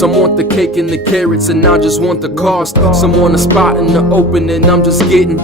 Some want the cake and the carrots and I just want the cost. Some want a spot in the open and I'm just getting.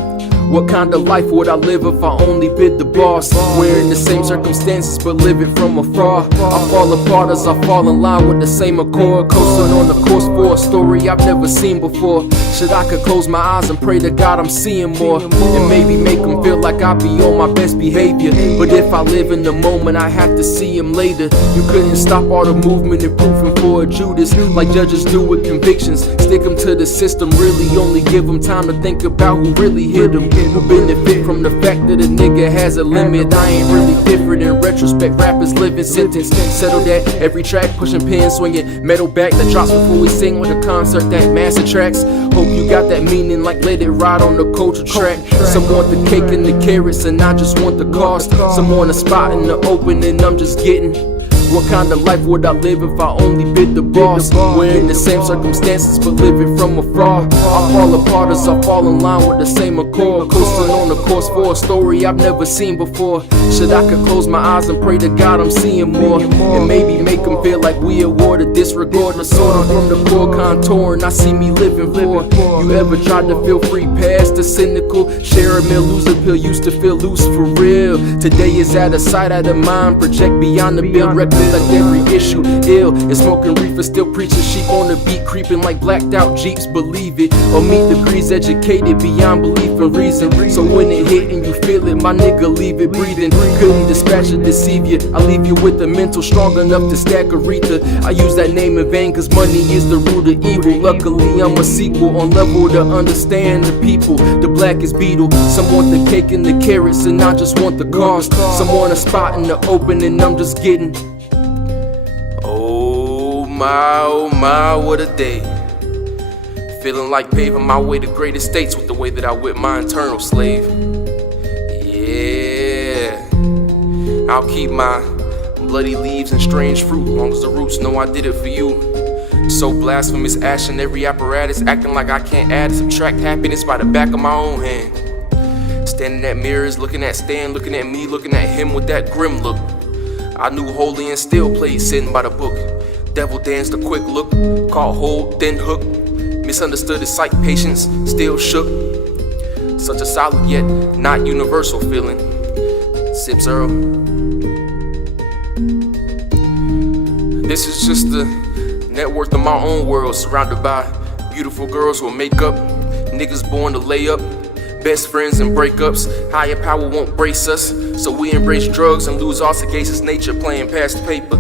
What kind of life would I live if I only bid the boss? We're in the same circumstances but living from afar. I fall apart as I fall in line with the same accord. Coasting on the course for a story I've never seen before. Shit, I could close my eyes and pray to God I'm seeing more, and maybe make them feel like I be on my best behavior. But if I live in the moment, I have to see him later. You couldn't stop all the movement and proofing for a Judas, like judges do with convictions. Stick them to the system, really only give them time to think about who really hit them. Who benefit from the fact that a nigga has a limit. I ain't really different in retrospect, rappers living sentence. Settle that, every track pushing pins, swinging metal back that drops before we sing like a concert that mass attracts. Hope you got that meaning, like let it ride on the culture track. Some want the cake and the carrots and I just want the cost. Some want a spot in the open and I'm just getting. What kind of life would I live if I only bid the boss? We're in the same circumstances but living from afar. I fall apart as I fall in line with the same accord. Coasting on the course for a story I've never seen before. Shit, I could close my eyes and pray to God I'm seeing more, and maybe make them feel like we award a disregard. The sort of from the poor contouring I see me living for. You ever tried to feel free past the cynical? Share a meal, lose a pill, used to feel loose for real. Today is out of sight, out of mind, project beyond the bill. Like every issue, ill and smoking reefer, still preaching sheep on the beat, creeping like blacked out Jeeps, believe it or meet degrees, educated beyond belief and reason. So when it hit and you feel it, my nigga, leave it breathing. Couldn't dispatch or deceive you, I leave you with the mental strong enough to stack Aretha. I use that name in vain cause money is the root of evil. Luckily I'm a sequel on level to understand the people. The blackest beetle. Some want the cake and the carrots and I just want the cost. Some want a spot in the open and I'm just getting. Oh my, what a day. Feeling like paving my way to great estates with the way that I whip my internal slave. Yeah, I'll keep my bloody leaves and strange fruit long as the roots know I did it for you. So blasphemous, ash in every apparatus, acting like I can't add or subtract happiness by the back of my own hand. Standing at mirrors, looking at Stan, looking at me, looking at him with that grim look. I knew holy and still played sitting by the book. Devil danced a quick look, caught hold, then hook. Misunderstood his sight, patience, still shook. Such a solid yet not universal feeling. Sips Earl. This is just the net worth of my own world, surrounded by beautiful girls with makeup, niggas born to lay up, best friends and breakups. Higher power won't brace us, so we embrace drugs and lose our sagacious nature playing past the paper.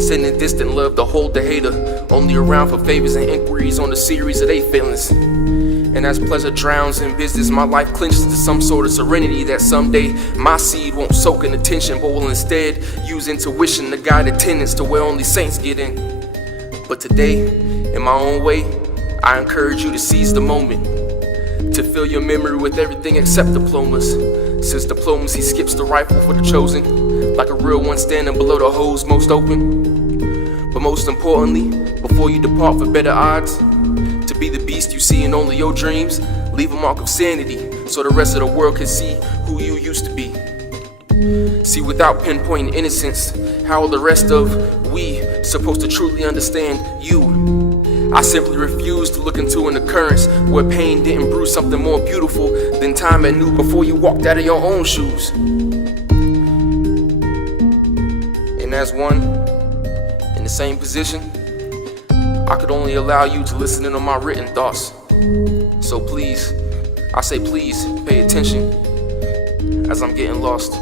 Sending distant love to hold the hater, only around for favors and inquiries on the series of they feelings. And as pleasure drowns in business, my life clinches to some sort of serenity that someday my seed won't soak in attention, but will instead use intuition to guide attendance to where only saints get in. But today, in my own way, I encourage you to seize the moment, to fill your memory with everything except diplomas, since diplomacy skips the rifle for the chosen, like a real one standing below the hose most open. But most importantly, before you depart for better odds, to be the beast you see in only your dreams, leave a mark of sanity so the rest of the world can see who you used to be. See, without pinpointing innocence, how are the rest of we supposed to truly understand you? I simply refuse to look into an occurrence where pain didn't brew something more beautiful than time and knew before you walked out of your own shoes. And as one in the same position, I could only allow you to listen in on my written thoughts. So please, I say please, pay attention as I'm getting lost.